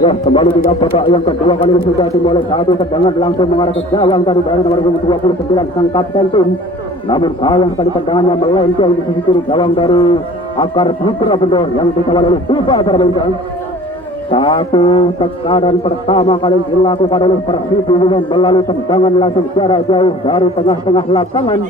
Ya, kembali di babak yang kedua kali ini sudah dimulai. Satu tendangan langsung mengarah ke gawang dari nomor 29 sang kapten tim. Namun sayang sekali tendangannya melenceng di sisi kiri gawang dari Akar Putra Bendo yang dikawal oleh Pupa Terbincang. Satu tekanan pertama kali dilakukan oleh Persib melalui tendangan langsung jarak jauh dari tengah-tengah lapangan.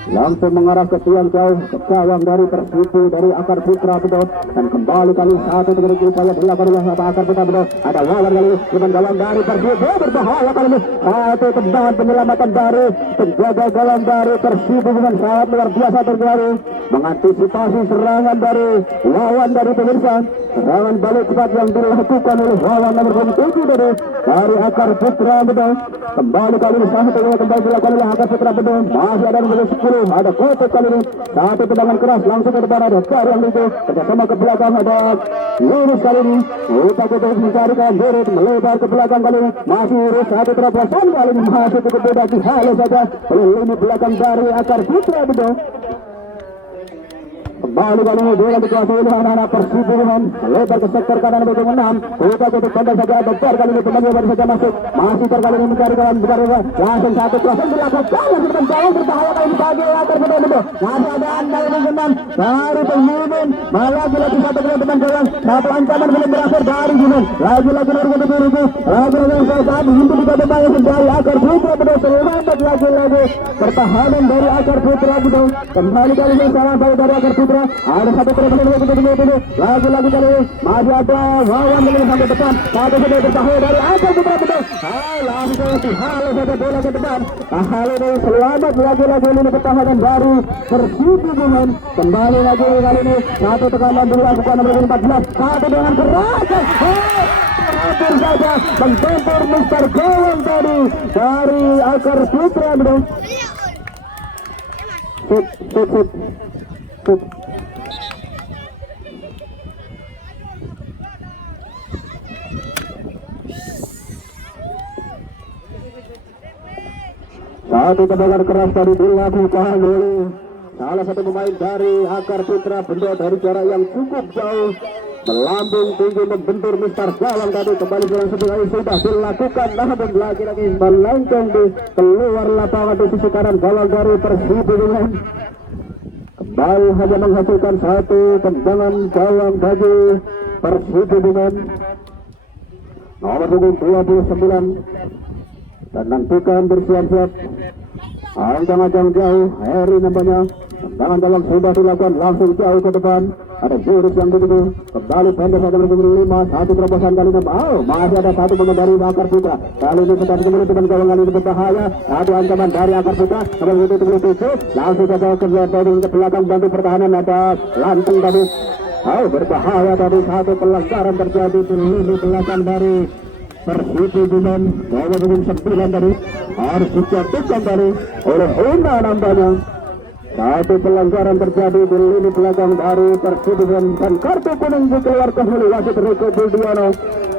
Langsung mengarah ke tiang jauh ke gawang dari Persib dari Akar Putra Bedot, dan kembali kali satu dengan upaya dilakukan oleh Akar Putra Bedot. Ada lawan kali dengan gawang dari Persib, berbahaya kali ini. Satu tendangan penyelamatan dari penjaga gawang dari Persib dengan sangat luar biasa terjadi, mengantisipasi serangan dari lawan dari pemirsa. Serangan balik cepat yang dilakukan oleh lawan nomor 7 dari Akar Putra Bedot. Kembali kali ini satu kembali dilakukan oleh Akar Putra Bedot. Masih ada nomor 10, ada Kotek kali ini. Satu tendangan keras langsung ke depan, ada Karyang itu kerjasama ke belakang, ada Lurus kali ini. Kita mencarikan Berit melebar ke belakang kali ini. Masih Lurus, satu terobosan kali ini masih cukup bebas dihalau saja oleh lini belakang dari Akar Putra Bedot. Kembali kali ini bola dikuasai oleh anak-anak Persib melebar ke sektor kanan nomor 6. Kita tutup pandang saja, Dokter kali ini kembali baru saja masuk. Masih kali ini mencari kawan besar langsung satu crossing dilakukan yang depan jauh berbahaya kali ini bagi Akar Putra Bedot. Masih ada andal ini Jiman dari pemimpin, lagi satu kali depan jalan. Satu ancaman belum berakhir dari Jiman. Lagi-lagi nomor 7 lagi-lagi yang saya saat untuk dikatakan dari Akar Putra Bedot. Selamat lagi-lagi pertahanan dari Akar Putra Bedot. Kembali kali ini salah satu dari Akar Putra. Ada satu lagi kali masih ada Wawan dengan sampai depan. Satu sudah berbahaya dari Akar Putra Bedot. Langsung dihalau saja bola ke depan. Halo ini selamat lagi-lagi ini pertahanan dari Persib. Kembali lagi kali ini satu tekanan dilakukan nomor 14. Satu dengan keras. Hampir saja menggempur Mister gawang tadi dari Akar Putra Bedot. Sip. Satu tendangan keras tadi dilakukan oleh salah satu pemain dari Akar Putra Bedot dari jarak yang cukup jauh, melambung tinggi membentur Mister gawang tadi. Kembali jalan sebelah sudah dilakukan, namun lagi-lagi melenceng di keluar lapangan di sisi kanan gawang dari Persib. Kembali hanya menghasilkan satu tendangan gawang bagi Persib nomor 29, dan nantikan bersiap-siap ancang-ancang jauh Heri namanya. Tendangan gawang sudah dilakukan langsung jauh ke depan, ada Jurus yang begitu. Kembali pendek saja nomor 5, satu terobosan kali ini. Masih ada satu pemain dari Akar Putra. Kali ini sedang kembali dengan gawang kali ini berbahaya. Satu ancaman dari Akar Putra nomor 7 langsung saja ke belakang bantu pertahanan. Ada Lanteng tadi. Berbahaya tadi, satu pelanggaran terjadi di lini belakang dari Persib nomor 9 tadi harus dijatuhkan tadi oleh Huna nampaknya. Satu pelanggaran terjadi di lini belakang dari Persib dan kartu kuning dikeluarkan oleh wasit Riko Budiano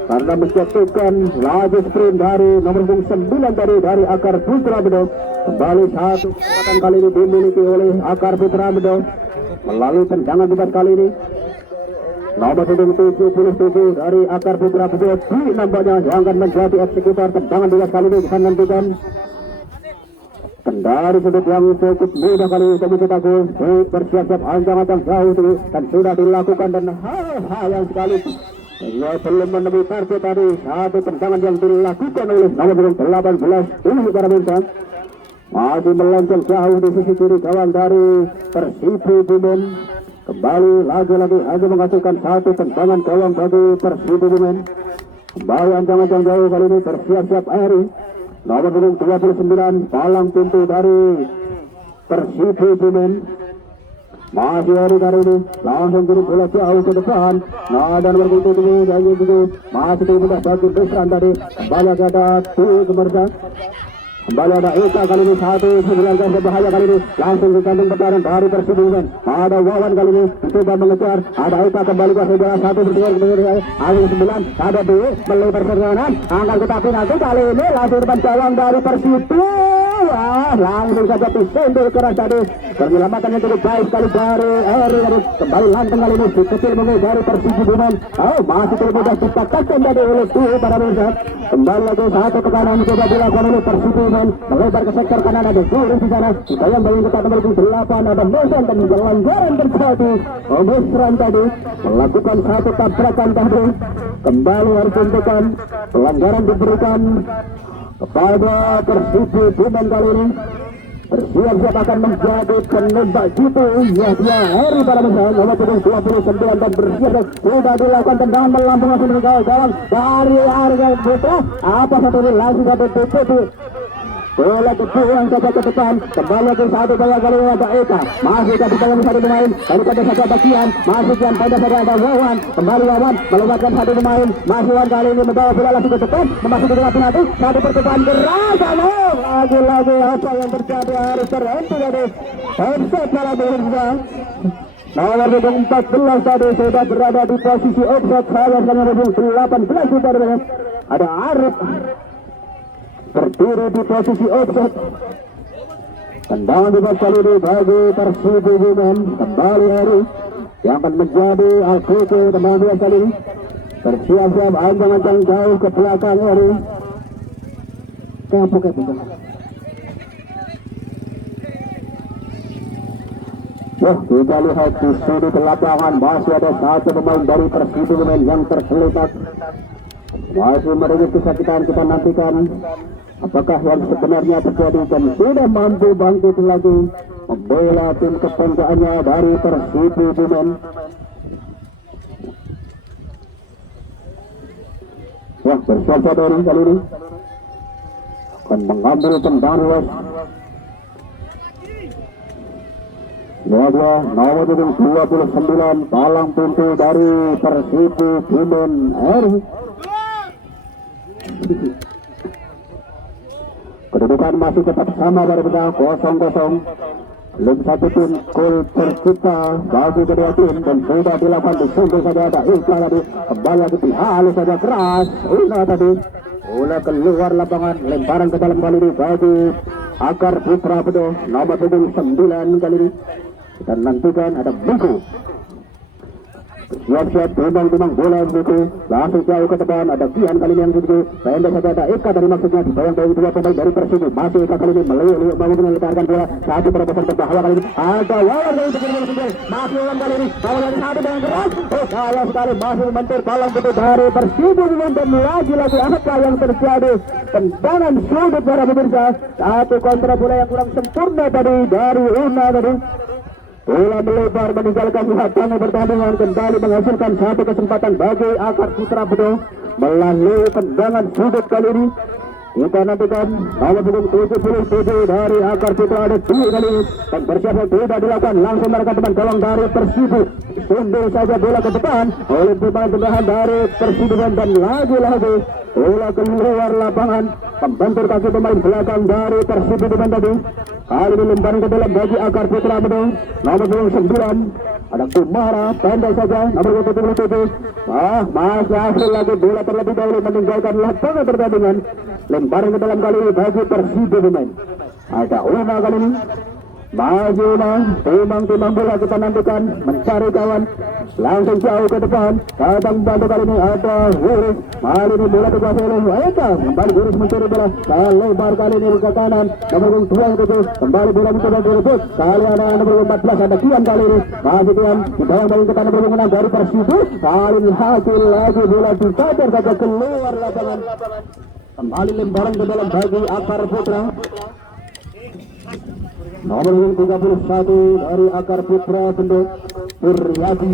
karena menjatuhkan laju sprint dari nomor 9 tadi dari Akar Putra Bedot. Kembali satu kesempatan kali ini dimiliki oleh Akar Putra Bedot melalui tendangan bebas kali ini. Nomor 77 dari Akar Putra Bedot nampaknya yang akan menjadi eksekutor tendangan bebas kali ini. Akan nantikan kendari sudut yang cukup mudah kali ini untuk mencetak gol. Bersiap-siap ancang-ancang jauh itu dan sudah dilakukan, dan hal yang sekali belum menemui target tadi. Satu tendangan yang dilakukan oleh nomor 18 ini para pemirsa masih melenceng jauh di sisi kiri gawang dari Persib. Kembali lagi-lagi hanya menghasilkan satu tendangan gawang bagi Persib. Kembali ancang-ancang jauh kali ini. Bersiap-siap Eri nomor 29 palang pintu dari Persib. Masih Eri kali ini langsung kirim bola jauh ke depan. Dan nomor 7 masih mudah bagi Besran tadi. Kembali ada Kemerda. Kembali ada Eka kali ini, satu 19 berbahaya kali ini langsung dikantung pertahanan dari Persib. Ada Wawan kali ini coba mengejar, ada Eka kembali ke bola satu berjuang kemudian ada 9, ada B melebar pertahanan angkat ke tapi nanti kali ini langsung depan gawang dari Persib. Wah, langsung saja disentuh keras tadi. Penyelamatan yang cukup baik sekali dari Eri. Kembali lantang kali ini si kecil mengenai dari Persib Bumen. Oh, masih terlalu mudah dipatahkan tadi oleh Tuh para pemirsa. Kembali lagi satu ke kanan coba dilakukan oleh Persib Bumen. Melebar ke sektor kanan ada Gurus di sana. Bayang-bayang ketat nomor 8 ada Mosan dan pelanggaran terjadi. Mesran tadi melakukan satu tabrakan tadi. Kembali harus tentukan pelanggaran diberikan kepada Persib Bumen kali ini. Bersiap-siap akan menjadi penembak jitu. Ya dia Heri para pemirsa nomor 29 dan bersiap sudah dilakukan tendangan melambung langsung ke gawang dari Arga Putra. Apa satu ini langsung satu tutup. Bola dibuang saja ke depan. Kembali ke satu gaya kali ini ada Eka. Masih ke depan satu pemain. Daripada satu bagian. Masih yang pada saja ada Wawan. Kembali Wawan melewatkan satu pemain. Masih Wawan kali ini membawa bola langsung ke depan. Memasuki tengah penalti. Satu percobaan keras. Lagi-lagi apa yang terjadi harus terhenti tadi. Offside malah berusaha. Nomor 14 tadi sudah berada di posisi offside. Saya dengan nomor 18 sudah ada Arif berdiri di posisi offside. Tendangan bebas kali ini bagi Persib Bumen. Kembali Eri yang akan menjadi Alkuku. Tendangan bebas kali ini bersiap-siap ancang-ancang jauh ke belakang Eri. Kapuk. Wah, kita lihat di sudut lapangan masih ada satu pemain dari Persib Bumen yang tergeletak. Masih meringis kesakitan. Kita nantikan apakah yang sebenarnya terjadi dan sudah mampu bangkit lagi membela tim kebanggaannya dari Persib Bumen. Wah, bersiap-siap dari kali ini akan mengambil tendangan luas. Dua nomor 29 palang pintu dari Persib Bumen Eri. Kedudukan masih tetap sama dari beda 0-0. Belum satu pun gol tercipta bagi kedua tim dan sudah dilakukan disentuh saja ada Ika tadi. Kembali lagi dihalus saja keras. Ika tadi bola keluar lapangan, lemparan ke dalam kali ini bagi Akar Putra Bedo nomor 9 kali ini. Kita nantikan ada Buku. Siap-siap timbang bola begitu langsung jauh ke depan ada Kian kali ini yang begitu pendek saja ada Eka dari maksudnya dibayang-bayang dua pemain dari Persib. Masih Eka kali ini meliuk mau melemparkan bola satu terobosan berbahaya kali ini ada Wawan dari masih Wawan kali ini bola dari satu dengan keras sayang sekali masih mentir palang betul dari Persib dan lagi-lagi apa yang terjadi tendangan sudut para pemirsa satu kontra bola yang kurang sempurna tadi dari Una tadi. Bola melebar meninggalkan lapangan pertandingan kembali menghasilkan satu kesempatan bagi Akar Putra Bedo melalui tendangan sudut kali ini. Kita nantikan nomor 77 dari Akar Putra ada 2 kali ini dan bersiap tidak dilakukan langsung mereka teman gawang dari Persib. Sundul saja bola ke depan oleh pemain tendangan dari Persib dan lagi-lagi bola keluar lapangan membentur kaki pemain belakang dari Persib tadi. Kali ini lemparan ke dalam bagi Akar Putra Bedo nomor 9 ada Kumara pendek saja nomor 77. Masih hasil lagi bola terlebih dahulu meninggalkan lapangan pertandingan. Lemparan ke dalam kali ini bagi Persib Bumen. Ada Una kali ini maju timbang bola kita nantikan mencari kawan langsung jauh ke depan datang bantu kali ini ada Gurus. Kali ini bola dikuasai oleh Eka kembali Gurus mencuri bola lebar kali ini ke kanan nomor 27 kembali bola mencoba direbut kali ada nomor 14 ada Kian kali ini masih Kian dibayang-bayang ke kanan berhubungan dari Persib. Kali ini hasil lagi bola disajar saja keluar lapangan. Kembali lemparan ke dalam bagi Akar Putra nomor 31 dari Akar Putra bentuk Suryadi.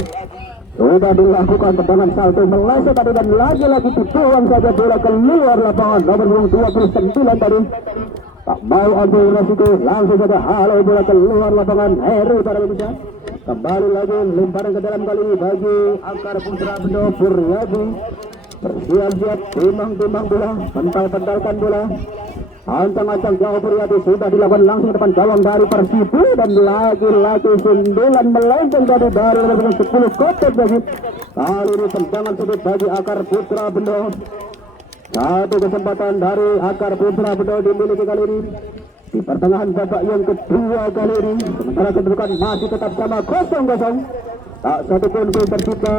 Sudah dilakukan tendangan salto meleset tadi dan lagi-lagi dibuang saja bola keluar lapangan nomor 29 tadi. Tak mau ambil resiko langsung saja halo bola keluar lapangan Heru para pemirsa. Kembali lagi lemparan ke dalam kali ini bagi Akar Putra bentuk Suryadi. Bersiap-siap timbang bola pental-pentalkan bola ancang-ancang jauh Suryadi sudah dilakukan langsung depan gawang dari Persib dan lagi-lagi sundulan melenceng dari nomor 10 kotak bagi kali ini tendangan sudut bagi Akar Putra Bendo. Satu kesempatan dari Akar Putra Bendo dimiliki kali ini di pertengahan babak yang kedua kali ini. Sementara kedudukan masih tetap sama 0-0. Tak satu pun gol tercipta.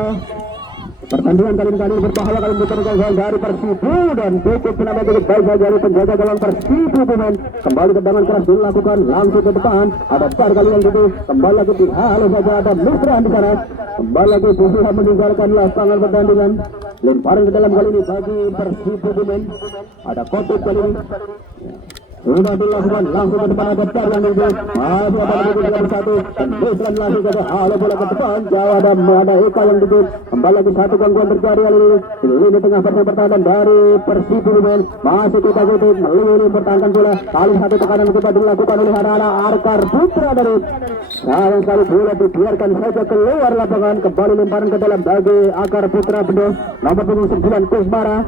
Pertandingan kali ini berpahala kali ini gol dari Persibo dan cukup penambah cukup baik saja dari penjaga gawang Persibo pemain. Kembali tendangan keras dilakukan langsung ke depan. Ada Bar kali yang itu kembali lagi dihalau saja ada Nusran di sana. Kembali lagi berusaha meninggalkan lapangan pertandingan. Lemparan ke dalam kali ini bagi Persibo pemain. Ada Kotip kali ini. Sudah dilakukan langsung ke depan ada Bar yang itu masih ada lebih dalam satu dan Nusran langsung saja halau bola ke depan jauh ada Eka yang itu kembali lagi satu gangguan terjadi kali ini tengah pertahanan dari Persibo pemain masih kita Kotip melini pertahankan bola kali satu tekanan coba dilakukan oleh anak-anak Arkar Putra dari sayang sekali bola dibiarkan saja keluar lapangan kembali lemparan ke dalam bagi Arkar Putra Bedo nomor punggung 9 Kusmara.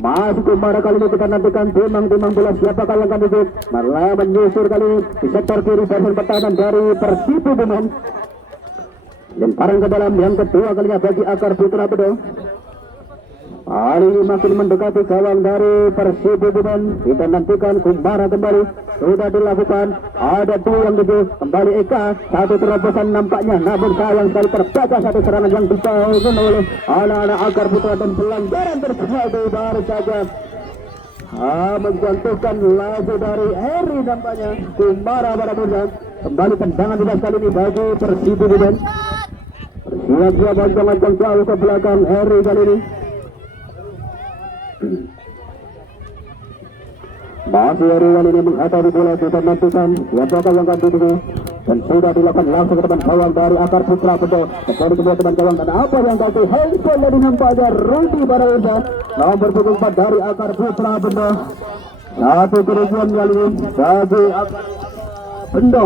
Masih Kumara kali ini kita nantikan timang bola siapakah yang akan duduk malah menyusur kali ini di sektor kiri bagian pertahanan dari Persibo pemain. Lemparan ke dalam yang kedua kalinya bagi Akar Putra Bedo. Hari ini makin mendekati gawang dari Persibo pemain. Kita nantikan Kumara kembali sudah dilakukan ada dua yang duduk kembali Eka satu terobosan nampaknya namun sayang sekali terbaca satu serangan yang dibangun oleh anak-anak Akar Putra dan pelanggaran terjadi baru saja menjatuhkan laju dari Eri nampaknya Kumara pada mudah kembali tendangan bebas kali ini bagi Persibo pemain. Siap-siap ancang-ancang jauh ke belakang Eri kali ini. Masih Eri kali ini menghadapi bola kita nantikan siapakah yang akan duduk dan sudah dilakukan langsung ke depan gawang dari Akar Putra Bedo kembali ke depan gawang dan apa yang kasih handphone dari nampaknya Rudy Barauza nomor punggung 4 dari Akar Putra Bedo satu kerugian kali ini bagi Akar Bedo.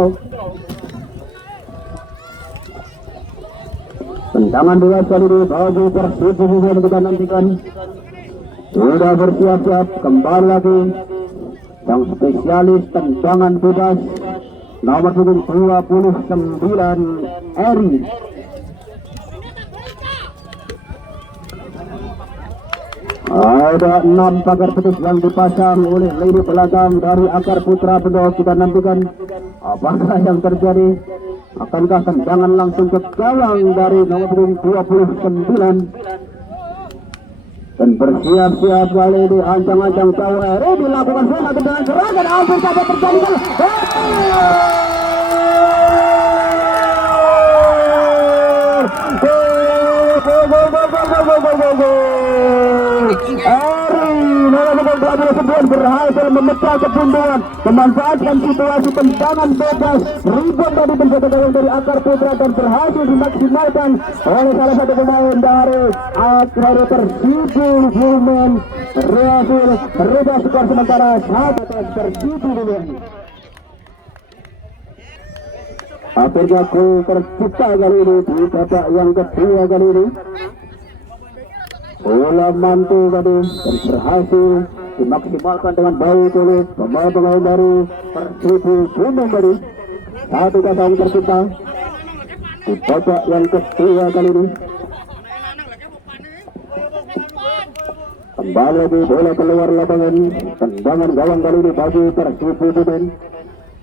Tendangan bebas kali ini bagi Persibo yang kita nantikan sudah bersiap-siap kembali lagi yang spesialis tendangan bebas nomor punggung 29 Eri. Ada 6 pagar putus yang dipasang oleh lini belakang dari Akar Putra Bedo. Kita nantikan apakah yang terjadi. Akankah tendangan langsung ke gawang dari nomor punggung 29 dan bersiap-siap kali ini ancang-ancang jauh Eri dilakukan sama dengan serangan hampir saja terjadi gol. Berhasil memecah kepunduan memanfaatkan situasi tendangan bebas ribut tadi penjaga gawang dari Akar Putra dan berhasil dimaksimalkan oleh salah satu pemain dari Akar Persibo pemain berhasil merubah skor sementara saat Persibo pemain. Akhirnya gol tercipta kali ini di babak yang kedua kali ini. Bola mantul tadi dan berhasil dimaksimalkan dengan baik oleh pemain-pemain dari Persibo pemain tadi. 1-0 tercipta di babak yang kedua kali ini. Kembali lagi bola keluar lapangan tendangan gawang kali ini bagi Persibo pemain.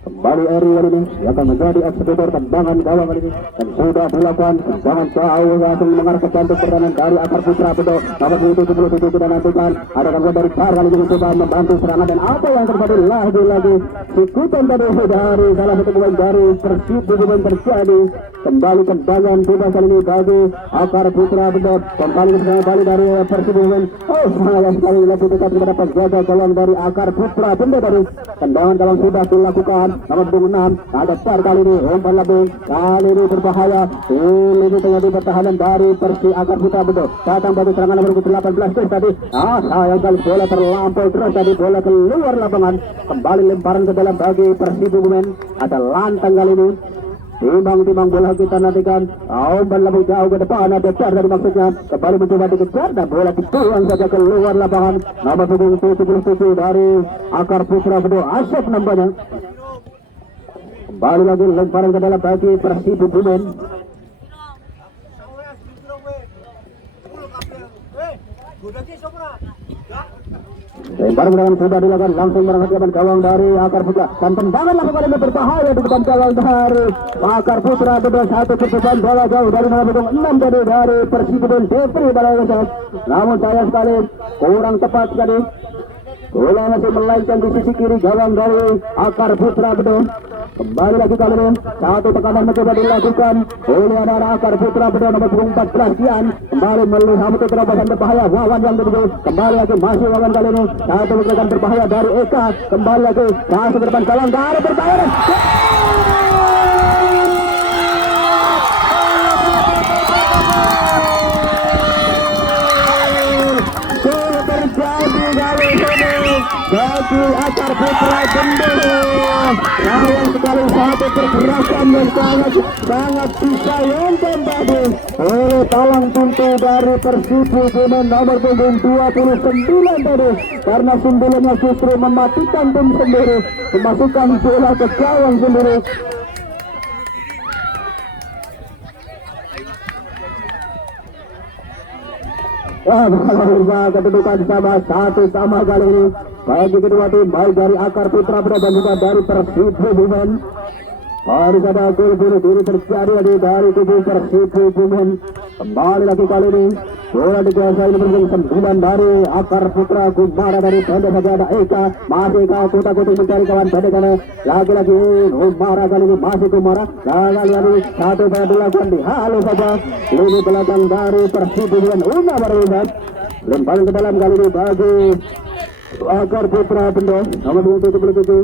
Kembali Eri kali ini yang akan menjadi eksekutor tendangan gawang kali ini dan sudah dilakukan tendangan jauh langsung mengarah ke jantung pertahanan dari Akar Putra Bedo nomor 77 kita nantikan ada gangguan dari Bar kali ini mencoba membantu serangan dan apa yang terjadi lagi ikutan tadi dari salah satu pemain dari Persibo pemain terjadi kembali tendangan bebas kali ini bagi Akar Putra Bedo kembali dari Persibo pemain sayang sekali lebih dekat kepada penjaga gawang dari Akar Putra Bedo dari tendangan gawang sudah dilakukan nomor 26 ada Bar kali ini umpan lebih kali ini berbahaya ini tengah di pertahanan dari Akar Putra Bedo datang bagi serangan nomor 18 tadi sayang sekali bola terlampau terus tadi bola keluar lapangan kembali lemparan ke dalam bagi Persibo pemain ada lantang kali ini timbang bola kita nantikan umpan lebih jauh ke depan ada Bar dari maksudnya kembali mencoba dikejar dan bola dibuang saja keluar lapangan nomor 77 dari Akar Putra Bedo Asep nampaknya. Kembali lagi lemparan ke dalam bagi Persibo pemain. Lemparan dengan sudah dilakukan langsung merangkap gawang dari Akar Putra dan tendangan lakukan ini berbahaya di depan gawang dari Akar Putra. Kedua satu percobaan bola jauh dari nomor 6 dari Persibun Depri Balai. Namun sayang sekali kurang tepat sekali. Bola masih melancong di sisi kiri gawang dari Akar Putra betul. Kembali lagi kali ini satu tekanan mencoba dilakukan oleh anak Akar Putra betul nomor 14 Sian. Kembali melihat terobosan berbahaya Wawan yang betul. Kembali lagi masih Wawan kali ini satu terobosan berbahaya dari Eka. Kembali lagi masuk ke depan gawang dari berbahaya. Bagi Akar Putra Bendera, sayang sekali satu pergerakan yang sangat disayangkan tadi oleh talang pintu dari Persibu dengan nomor punggung 29 tadi, karena sumbernya justru mematikan tim sendiri, memasukkan bola ke gawang sendiri. Kedudukan sama kali ini bagi kedua tim, baik dari Akar Putra dan juga dari Persibu Bumen. Harus ada gol bunuh diri terjadi dari tubuh Persibu Bumen. Kembali lagi kali ini bola dikuasai nomor 9 dari Akar Putra. Kumara dari pendek saja ada Eka, masih Eka kutak-kutik mencari kawan pendek sana. Lagi-lagi Kumara kali ini masih Kumara. Kali satu pada dilakukan di halu saja. Ini belakang dari Persibu Bumen. Una baru lemparan ke dalam kali ini bagi Akar Putra Bendo nomor 27.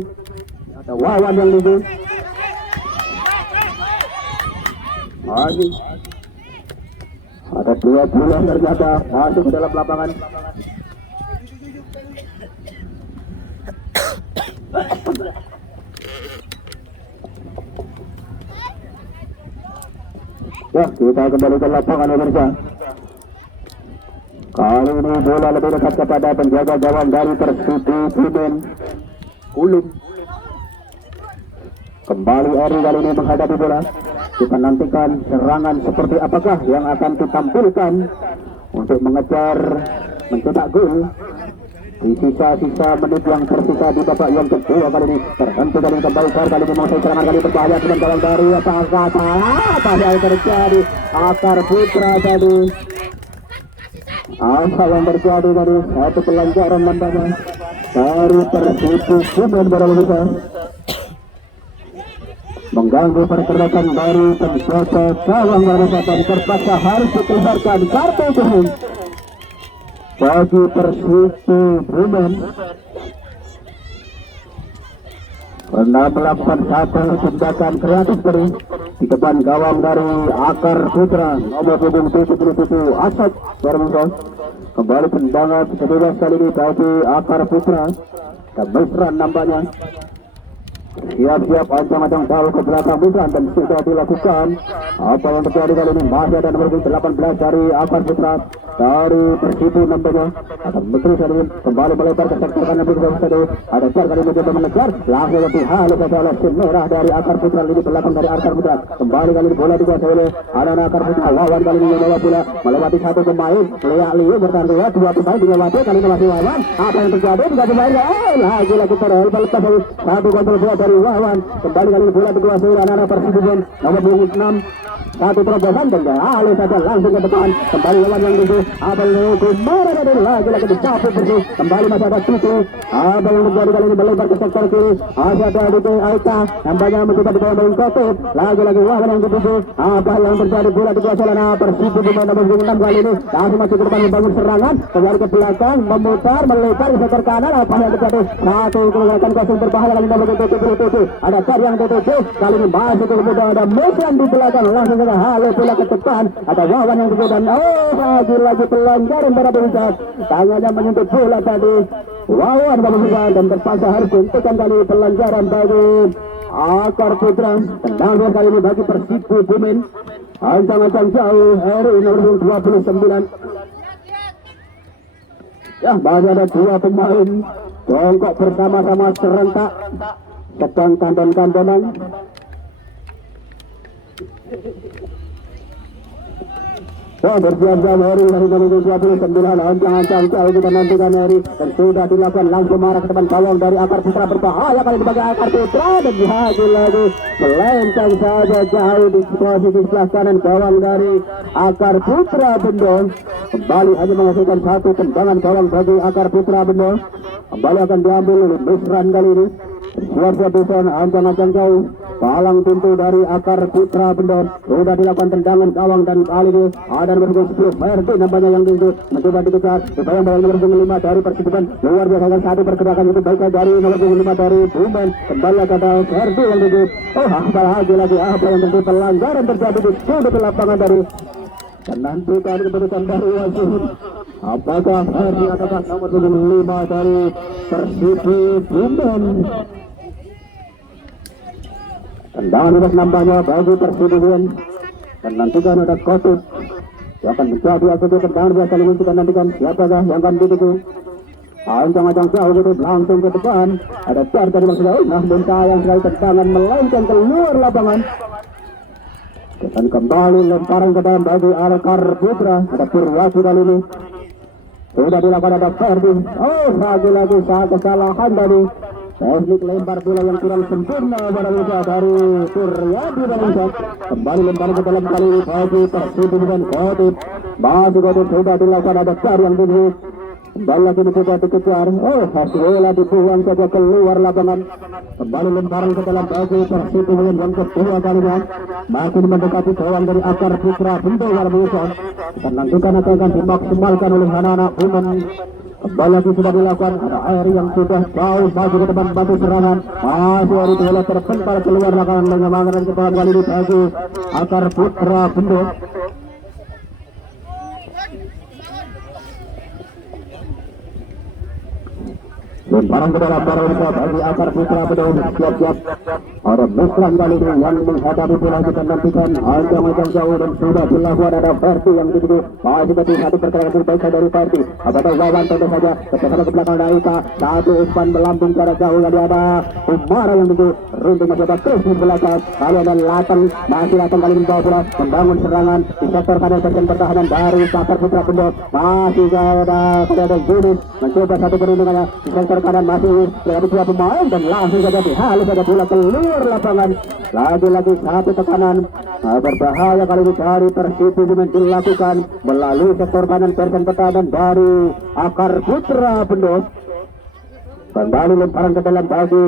Ada Wawan yang lucu. Lagi ada 2 bulan ternyata masuk ke dalam lapangan. Ya, kita kembali ke lapangan pemirsa. Kali ini bola lebih dekat kepada penjaga gawang dari Persibu Bumen, Ulum. Kembali Eri kali ini menghadapi bola. Kita nantikan serangan seperti apakah yang akan ditampilkan untuk mengejar mencetak gol di sisa-sisa menit yang tersisa di babak yang kedua kali ini. Terhenti kali kembali kali ini menguasai serangan kali berbahaya dengan gawang dari apa yang terjadi. Akar Putra tadi, apa yang terjadi tadi, satu pelanggaran nampaknya dari Persibu Bumen berlalu mengganggu pergerakan dari penjaga gawang dan terpaksa harus dikeluarkan kartu kuning bagi Persibu Bumen karena melakukan satu tindakan kreatif di depan gawang dari Akar Putra nomor punggung 77 Asad Barmusa. Kembali tendangan kedua kali ini bagi Akar Putra dan mesra nampaknya. Siap-siap ancang-ancang jauh ke belakang bukan dan sudah dilakukan. Apa yang terjadi kali ini masih ada nomor 18 dari Akar Putra dari Persibu nampaknya akan menteri kali ini kembali melebar ke sektor kanan begitu saja. Ada car kali ini mencoba mengejar langsung lebih halus saja oleh tim merah dari Akar Putra. Ini belakang dari Akar Putra. Kembali kali ini bola dikuasai oleh anak Akar Putra. Wawan kali ini membawa bola melewati satu pemain. Liu bertahan 2 pemain dilewati kali ini masih Wawan. Apa yang terjadi? 3 pemain lagi terhel lepas dari satu kontrol bola dari Wawan. Kembali kali ini bola dikuasai oleh anak Persibu Bumen nomor 26. Satu terobosan dan halus saja langsung ke depan. Kembali Wawan yang dulu. Abel Kumara dari lagi disapu bersih. Kembali masih ada Tutu. Abel yang terjadi kali ini melebar ke sektor kiri. Masih ada Dede Aita. Nampaknya mencoba di bawah Kotot. Lagi Wawan yang dituju. Apa yang terjadi bola dikuasai oleh Persibu Bumen nomor 6 kali ini. Langsung masuk ke depan membangun serangan. Kembali ke belakang memutar melebar ke sektor kanan. Apa yang terjadi? Satu gerakan kosong berbahaya kali ini nomor 77. Ada Car yang tutup. Kali ini masuk ke kemudian ada Mesran di belakang. Langsung saja halo bola ke depan. Ada Wawan yang kemudian lagi pelanggaran pada pemirsa. Tangannya menyentuh bola tadi. Wawan dan terpaksa harus dihentikan kali pelanggaran bagi Akar Putra. Tendangan kali ini bagi Persibu Bumen. Ancang-ancang jauh Eri nomor 29. Ya, masih ada 2 pemain jongkok bersama-sama serentak sedang kanton-kantonan. Oh, bersiap-siap Heri dari nomor 29 ancang-ancang jauh kita nantikan Heri dan sudah dilakukan langsung marah ke depan gawang dari Akar Putra berbahaya kali sebagai Akar Putra dan lagi melenceng saja jauh di posisi sebelah kanan gawang dari Akar Putra Bendo. Kembali hanya menghasilkan satu tendangan gawang bagi Akar Putra Bendo. Kembali akan diambil oleh Misran kali ini. Siap-siap Dusan ancang-ancang jauh palang pintu dari Akar Putra Bendo. Sudah dilakukan tendangan gawang dan kali ini ada nomor 10 Ferdi nampaknya yang tinggi mencoba dikejar bayang-bayang nomor 5 dari Persikuban luar biasa dengan satu pergerakan itu baik dari nomor 5 dari Bumen. Kembali kepada Ferdi yang tinggi. Oh, apa lagi apa yang terjadi pelanggaran terjadi di sudut lapangan dari dan nanti kali keputusan dari wasit. Apakah Ferdi ataukah nomor 5 dari Persiku Bumen? Tendangan bebas nampaknya bagi Persikuban dan nantikan ada Kotut yang akan menjadi asal tendangan biasa ini kita nantikan siapakah yang akan dituju. Ancang-ancang jauh gitu langsung ke depan ada Jar dari maksudnya namun sayang sekali tendangan melenceng keluar lapangan dan kembali lemparan ke dalam bagi Akar Putra. Ada Purwasi kali ini sudah dilakukan ada Ferdi. Oh, lagi-lagi saat kesalahan tadi teknik lempar bola yang kurang sempurna pada luka dari Suryadi dan Isak. Kembali lempar ke dalam kali ini bagi Persib dengan Kotip. Masih Kotip sudah dilakukan ada Jar yang tinggi. Kembali lagi dicoba dikejar. Oh, Haswela dibuang saja keluar lapangan. Kembali lemparan ke dalam bagi Persib dengan yang kedua kalinya. Masih mendekati gawang dari Akar Putra Bendo yang besar. Dan nantikan akan dimaksimalkan oleh anak-anak Bumen. Kembali lagi sudah dilakukan ada air yang sudah jauh maju ke depan batu serangan. Masih hari bola terpental keluar lapangan dengan mangaran ke bawah kali ini bagi Akar Putra Bendo. Lemparan ke dalam barang bagi Akar Putra Bendo. Siap-siap ada Mesran kali ini yang menghadapi bola kita nantikan ancang-ancang jauh dan sudah dilakukan ada Ferdi yang dituju. Masih bagi satu pergerakan terbaik dari Ferdi. Apakah Wawan tentu saja kecepatan ke belakang dari Ika. Satu Usman melambung ke arah jauh yang ada Umara yang dituju. Runting masih ada terus di belakang. Kali ada Latang masih Latang kali membawa bola membangun serangan di sektor kanan bagian pertahanan dari Akar Putra Bendo. Masih ada Yunus mencoba satu perundungannya di sektor kanan masih ada dua pemain dan langsung saja dihalus ada bola keluar lapangan. Lagi-lagi satu tekanan berbahaya kali ini dari Persib Bumen dilakukan melalui sektor kanan persen pertahanan dari Akar Putra Bendo. Kembali lemparan ke dalam bagi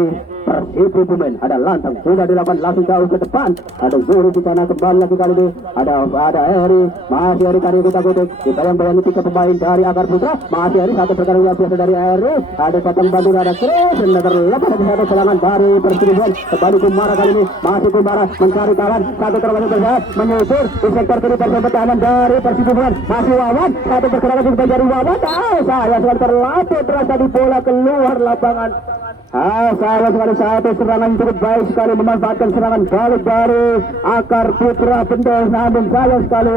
Persib Bumen. Ada Lantang sudah dilakukan langsung jauh ke depan. Ada Zuri di sana kembali lagi kali ini. Ada Eri. Masih Eri kali kita kutik. Dibayang-bayangi tiga pemain dari Akar Putra. Masih Eri satu perkara luar biasa dari Eri. Ada Satang Bandung ada Chris. Dan terlepas dari satu serangan dari Persib Bumen. Kembali Kumara kali ini. Masih Kumara mencari kawan. Satu terbalik bersahabat menyusur di sektor kiri persen pertahanan dari Persib Bumen. Masih Wawan. Satu perkara lagi dari Wawan. Saya sekali terlapor terasa di bola keluar lapangan. Sayang sekali satu serangan cukup baik sekali memanfaatkan serangan balik dari Akar Putra Bendo. Namun sayang sekali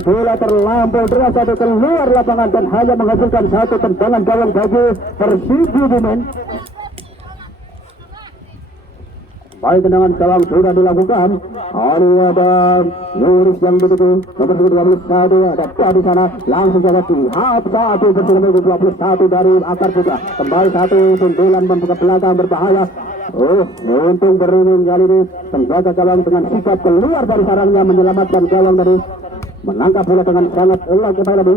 bola terlampau terasa keluar lapangan dan hanya menghasilkan satu tendangan gawang bagi Persib Bumen. Baik tendangan gawang sudah dilakukan. Ada Nuris yang begitu nomor 21 ada di sana langsung saja dihap satu bersama nomor 21 dari Akar Putra. Kembali satu sundulan membuka belakang berbahaya. Oh, untung beruning kali ini penjaga gawang dengan sikap keluar dari sarangnya menyelamatkan gawang dari menangkap bola dengan sangat elok kembali.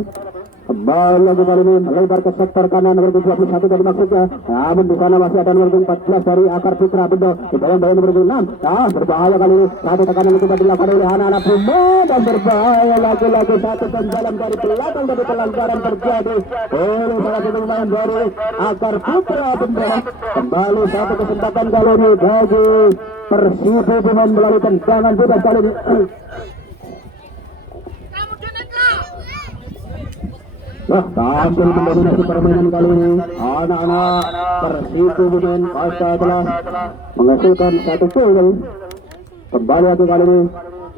Kembali lagi kali ini melebar ke sektor kanan nomor 21 dari maksudnya. Namun di sana masih ada nomor 14 dari Akar Putra Bendo. Dibayang-bayang nomor 6. Berbahaya kali ini. Satu tekanan yang coba dilakukan oleh anak-anak Bumen dan berbahaya lagi-lagi satu penjalan dari belakang dari pelanggaran terjadi oleh salah satu pemain dari Akar Putra Bendo. Kembali satu kesempatan kali ini bagi Persib Bumen melalui tendangan bebas kali ini. Tampil mendominasi permainan kali ini anak-anak Persib Bumen pasca telah menghasilkan satu gol. Kembali lagi kali ini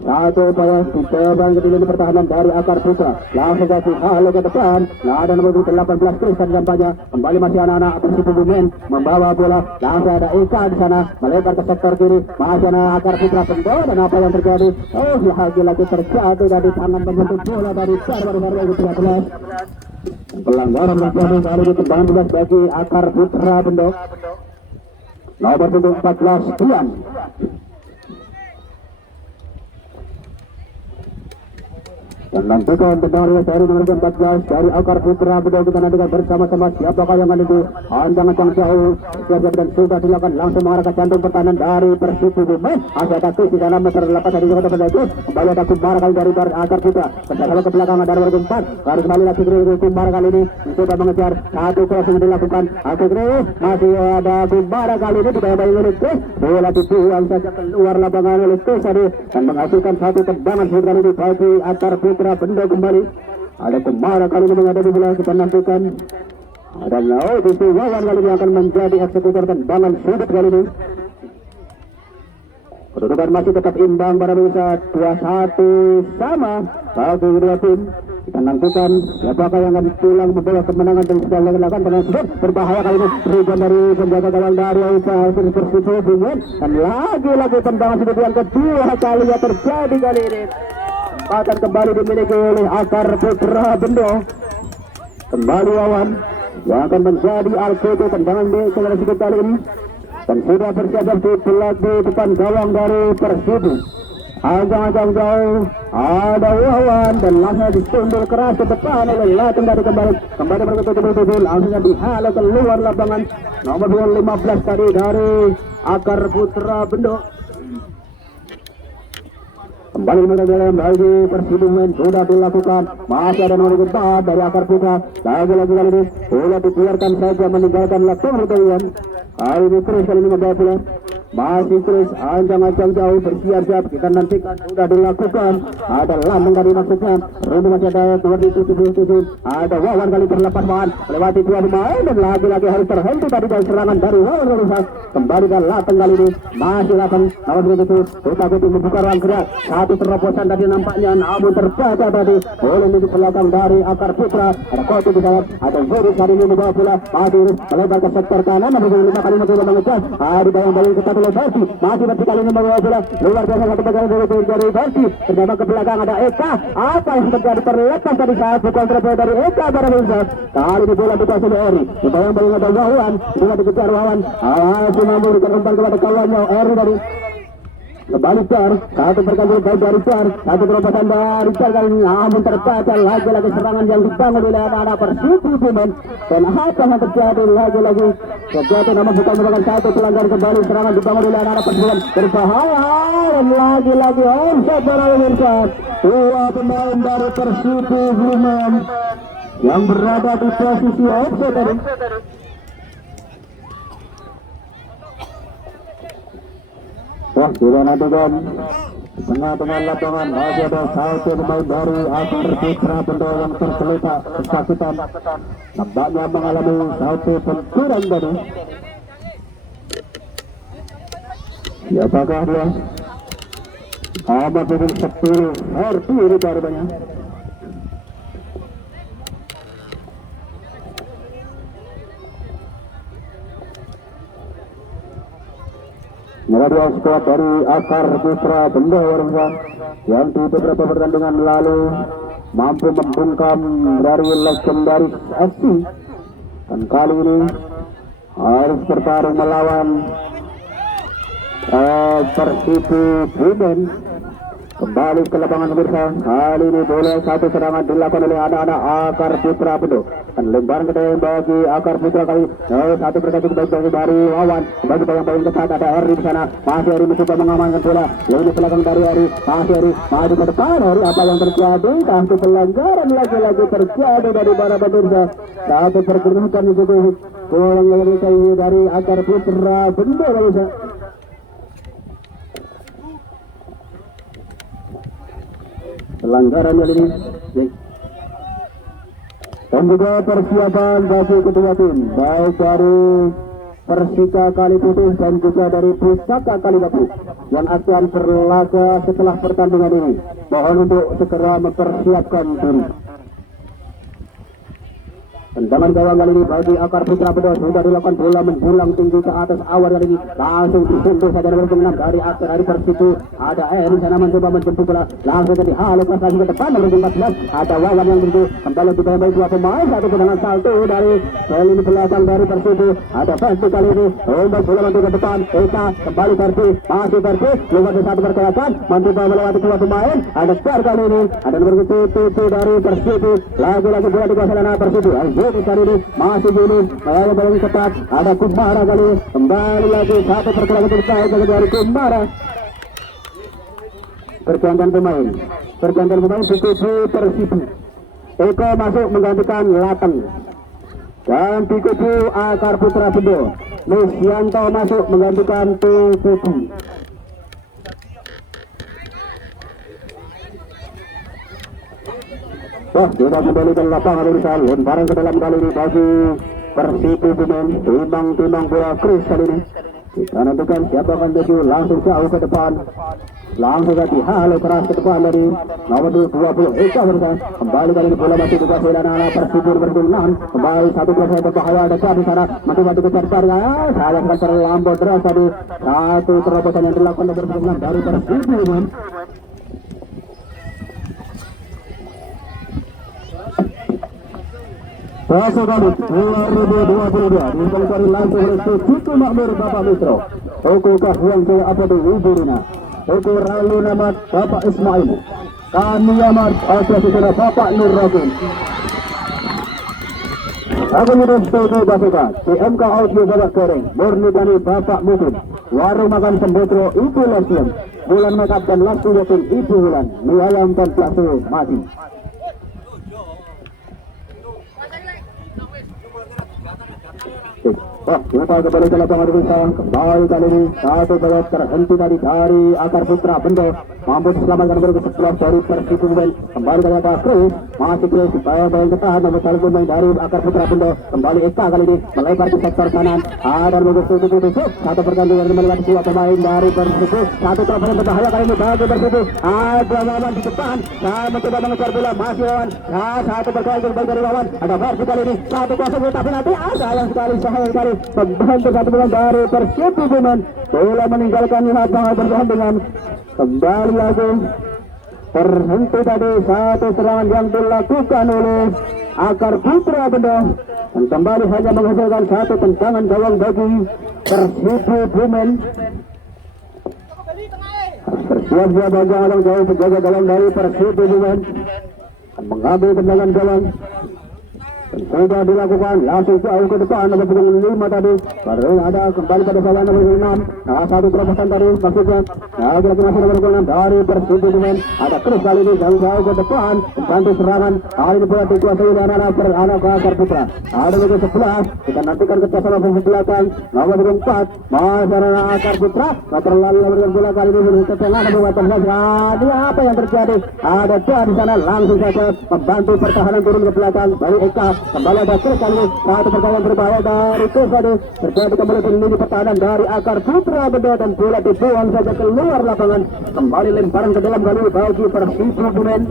Satu upaya ditebang ke lini pertahanan dari Akar Putra. Langsung kasih halo ke depan. Nah, ada nomor 18 Tristan kampanye. Kembali masih anak-anak Persib Bumen membawa bola. Langsung ada Eka di sana melebar ke sektor kiri. Masih anak Akar Putra Bendo. Dan apa yang terjadi? Oh, lagi-lagi terjadi dari tangan pembentuk bola dari Sarwar 13. Pelanggaran terjadi kali ini tendangan bebas bagi Akar Putra Bendo. Nomor 14 Tian. Dan nantikan tendangan dari nomor 14 dari Akar Putra Bendo. Kita nantikan bersama-sama siapakah yang akan itu anjang-anjang jauh siap dan sudah silakan langsung mengarah ke jantung pertahanan dari Persib Bumen. Masih ada di sana meter lepas dari Jakarta Pendakian. Kembali ada Kumbar kali dari Akar Putra. Bersama ke belakang ada nomor 4. Harus kembali lagi Kumbar kali ini mencoba mengejar satu crossing dilakukan. Akhirnya masih ada Kumbar kali ini tidak baik oleh Kus. Bola dibuang saja keluar lapangan oleh Kus tadi dan menghasilkan satu tendangan sekali ini bagi Akar Putra Bendo kembali. Ada Kumara kali ini menghadapi bola, kita nantikan. Ada Lau di Wawan kali ini akan menjadi eksekutor tendangan sudut kali ini. Kedudukan masih tetap imbang pada bisa 2-1 sama bagi kedua tim. Kita nantikan siapakah yang akan pulang membawa kemenangan dan sudah dilakukan dengan sudut berbahaya kali ini. Ribuan dari penjaga gawang dari usaha Persib Bumen dan lagi-lagi tendangan sudut yang kedua kali yang terjadi kali ini. Akan kembali dimiliki oleh Akar Putra Bendo. Kembali Wawan yang akan menjadi Alkoto tendangan di generasi kali ini dan sudah bersiap di depan gawang dari Persib. Ajang-ajang jauh ada Wawan dan langsung disundul keras ke depan oleh Lateng dari kembali berketutup langsungnya dihalau keluar lapangan nomor 15 tadi dari Akar Putra Bendo. Kembali dalam lagi Persib sudah dilakukan. Masih ada nomor 4 dari Akar Putra. Lagi-lagi kali ini bola dibiarkan saja meninggalkan lapangan pertandingan. Kali ini Chris kali ini membawa bola. Masih Chris anjang-anjang jauh bersiap-siap. Kita nantikan sudah dilakukan. Ada Lambung kali maksudnya. Rundu masih ada nomor 77. Ada Wawan kali terlepas Wawan melewati dua pemain dan lagi-lagi harus terhenti tadi dari serangan dari Wawan. Kembali ke Lateng kali ini. Masih Lateng nomor 77. Kita membuka ruang gerak. Satu terobosan tadi nampaknya namun terbaca tadi oleh di belakang dari Akar Putra. Ada Kotu di sana. Ada Zoris kali ini membawa bola. Masih melebar ke sektor kanan. Nomor 5 kali mencoba mengejar. Ada bayang-bayang ke oleh Versi, masih vertikal ini membawa bola luar biasa satu pegangan dari Versi. Ternyata ke belakang ada Eka. Apa yang terjadi terlepas tadi saat kontra dari Eka pada Wilson. Kali ini bola dikuasai oleh Eri. Bayang-bayang ada Wawan, bola dikejar Wawan. Masih mampu memberikan umpan kepada kawannya Eri dari kembali Jar, satu perkalian baik dari Jar, satu terobosan dari Jar kali ini namun terbaca lagi-lagi serangan yang dibangun oleh anak-anak Persib Bumen. Dan apa yang terjadi lagi-lagi terjadi namun bukan merupakan satu pelanggaran kembali serangan dibangun oleh anak-anak Persib Bumen berbahaya dan lagi-lagi offside para pemirsa. Dua pemain dari Persib Bumen yang berada di posisi offside tadi. Wah, kita nantikan tengah-tengah lapangan masih ada satu pemain dari Akar Putra Bendo yang tergeletak kesakitan. Nampaknya mengalami satu benturan tadi. Siapakah dia? Ahmad Bibin 10 RT ini jawabannya. Media skuad dari Akar Putra Bendo yang di beberapa pertandingan lalu mampu membungkam dari legendaris FC dan kali ini harus bertarung melawan Persib Bumen. Kembali ke lapangan pemirsa. Kali ini boleh satu serangan dilakukan oleh anak-anak Akar Putra Bendo. Dan lemparan kedua bagi Akar Putra kali satu persatu baik dari Wawan. Bagi bayang-bayang ketat ada Eri di sana. Masih Eri mencoba mengamankan bola. Lalu belakang dari Eri. Masih Eri maju ke depan. Eri apa yang terjadi? Satu pelanggaran lagi-lagi terjadi dari para pemirsa. Satu pergerakan itu bola yang dari Akar Putra Bendo pemirsa. Pelanggaran kali ini dan juga persiapan bagi kedua tim baik dari Persika kali putus dan juga dari Pusaka kali batu yang akan berlaga setelah pertandingan ini. Mohon untuk segera mempersiapkan diri. Tendangan gawang kali ini bagi Akar Putra Bedo sudah dilakukan, bola menjulang tinggi ke atas awal kali ini, langsung disentuh saja nomor 6 dari Akar dari Persiku. Ada di sana mencoba menjemput bola, langsung jadi halo pas lagi ke depan nomor 14. Ada Wawan yang tentu kembali ditembak dua pemain, satu tendangan salto dari lini belakang dari Persiku. Ada Persi kali ini ombak bola maju ke depan, Eka kembali Persi, masih Persi keluar dari satu pergerakan, mencoba melewati dua pemain. Ada Fer kali ini, ada nomor 7 dari Persiku, lagi-lagi bola dikuasai oleh Persiku. Jadi kali ini masih gini, saya belum cepat. Ada Kumara kali ini, kembali lagi satu pergerakan terbaik dari Kumara. Pergantian pemain Pikupu Persibu. Eko masuk menggantikan Lateng. Dan Pikupu Akar Putra Bedo. Lucianto masuk menggantikan Pikupu. Kita kembali ke lapangan urusan lemparan ke dalam kali ini bagi Persiku Bumen, timbang bola Chris kali ini. Kita nantikan siapa akan maju langsung jauh ke depan, langsung ganti halo keras ke depan dari nomor 20 Eka bersama. Kembali kali ini bola masih dikuasai dan anak Persiku berdungan. Kembali satu kelas yang berbahaya dekat di sana, mati kejar saya akan terlambat deras tadi. Satu terobosan yang dilakukan nomor 6 dari Persiku Bumen. Pasal kali 2022 dilakukan langsung oleh Suciku Makmur Bapak Mistro. Oku Kahwang Jaya apa itu Iburina. Oku Ralu Namat Bapak Ismail. Kami amat asosiasi Bapak Nur Ragun. Aku minum setuju basukan. CMK Audio Bapak Goreng. Murni dari Bapak Mungkin. Warung makan Sembotro Ibu Leslian. Bulan makeup dan laku yakin Ibu Bulan. Mie ayam dan bakso mati. Kita kembali ke lapangan desa. Kembali kali ini satu bayat terhenti tadi dari Akar Putra Bendo, mampu diselamatkan nomor 11 dari Persiku Bumen. Kembali kali ada Chris, masih Chris bayang ketahan nomor 1 pemain dari Akar Putra Bendo. Kembali Eka kali ini melebar ke sektor kanan. Ada nomor 7 satu pertandingan melewati dua pemain dari Persiku. Satu terobosan berbahaya kali ini bagi Persiku. Ada Wawan di depan, mencoba mengejar bola, masih Wawan. Satu pertandingan kembali dari Wawan. Ada Persi kali ini 1-0 tapi nanti ada yang sekali sayang sekali. Pembantu satu bola dari Persiku Bumen. Bola meninggalkan lapangan bertahan dengan kembali lagi terhenti tadi satu serangan yang dilakukan oleh Akar Putra Bendo dan kembali hanya menghasilkan satu tendangan gawang bagi Persiku Bumen. Bersiap-siap bagi orang jauh penjaga gawang dari Persiku Bumen mengambil tendangan gawang. Sudah dilakukan langsung jauh ke depan nomor 5 tadi. Baru ada kembali pada salah nomor 6. Satu terobosan tadi maksudnya. Lagi-lagi masih nomor 6 dari Persiku Bumen. Ada Chris kali ini jauh ke depan membantu serangan. Kali ini bola dikuasai oleh anak Akar Putra. Ada nomor 11. Kita nantikan kerjasama di belakang nomor 4. Masih Akar Putra. Terlalu nomor bola kali ini ke tengah nomor 14. Ini apa yang terjadi? Ada dia di sana langsung saja membantu pertahanan turun ke belakang dari Eka. Kembali ada Chris kali ini satu pertandingan berbahaya dari Chris tadi. Terjadi kembali ke lini pertahanan dari Akar Putra Bendo dan bola dibuang saja keluar lapangan. Kembali lemparan ke dalam kali bagi Persiku Bumen.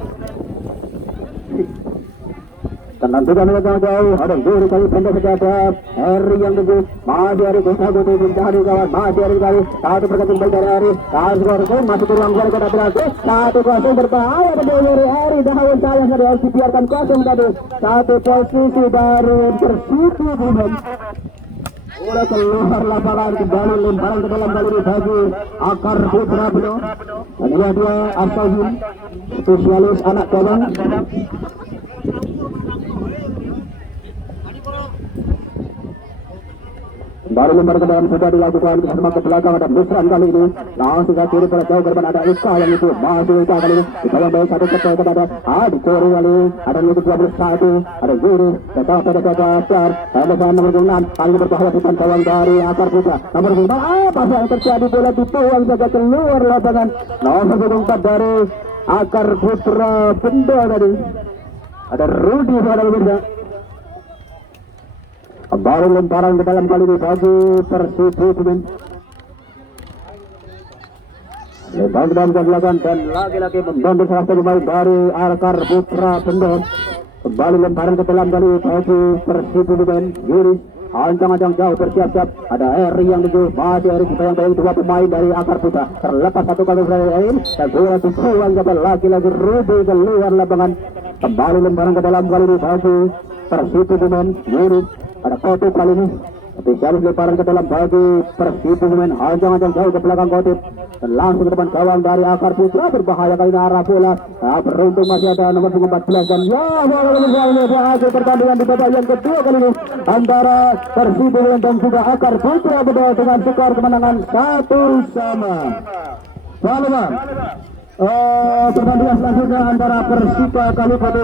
Dan nantikan yang jauh ada Yuri kali pendek saja Harry yang teguh masih Harry Kusaguti mencari kawan masih Harry kali satu pergantian baik dari Harry skor masih berulang kali kota berhasil 1-0 berbahaya pada Harry dahulu sayang tadi harus dibiarkan kosong tadi satu posisi dari Persiku Bumen. Bola keluar lapangan kembali lemparan ke dalam kali ini bagi Akar Putra Bendo dan dia Astagfir spesialis anak gawang. Baru lembar ke dalam sudah dilakukan bersama ke belakang ada Busran kali ini langsung ke kiri pada jauh korban ada Eka yang itu masih Eka kali ini di bawah baik satu kepada kepada Adi Kori kali ada nomor 21 ada Yuri tetap pada Dar ada nomor 6 kali berbahaya bukan kawan dari Akar Putra nomor 5 apa yang terjadi bola dibuang saja keluar lapangan nomor 4 dari Akar Putra Bendo tadi ada Rudi pada pemirsa. Kembali lemparan ke dalam kali ini bagi Persibo Kebumen. Lemparan ke dalam belakang dan lagi-lagi membantu salah satu pemain dari Arkar Putra Pendon. Kembali lemparan ke dalam kali bagi Persibo Kebumen. Yuri ancang-ancang jauh bersiap-siap. Ada Eri yang tuju, masih Eri yang dua pemain dari Akar Putra. Terlepas satu kali lain dan bola tujuan ke lagi-lagi Ruby keluar lapangan. Kembali lemparan ke dalam kali ini bagi Persibo Kebumen. Yuri ada Kotip kali ini. Spesialis lemparan ke dalam bagi Persibo Kebumen. Ancang-ancang jauh ke belakang Kotip dan langsung ke depan gawang dari Akar Putra. Berbahaya kali ini arah bola. Beruntung masih ada nomor 14 dan ya akhir pertandingan di babak yang kedua kali ini antara Persibo Kebumen dan juga Akar Putra berdua dengan skor kemenangan 1-1. Selamat pertandingan selanjutnya antara Persika Kalipati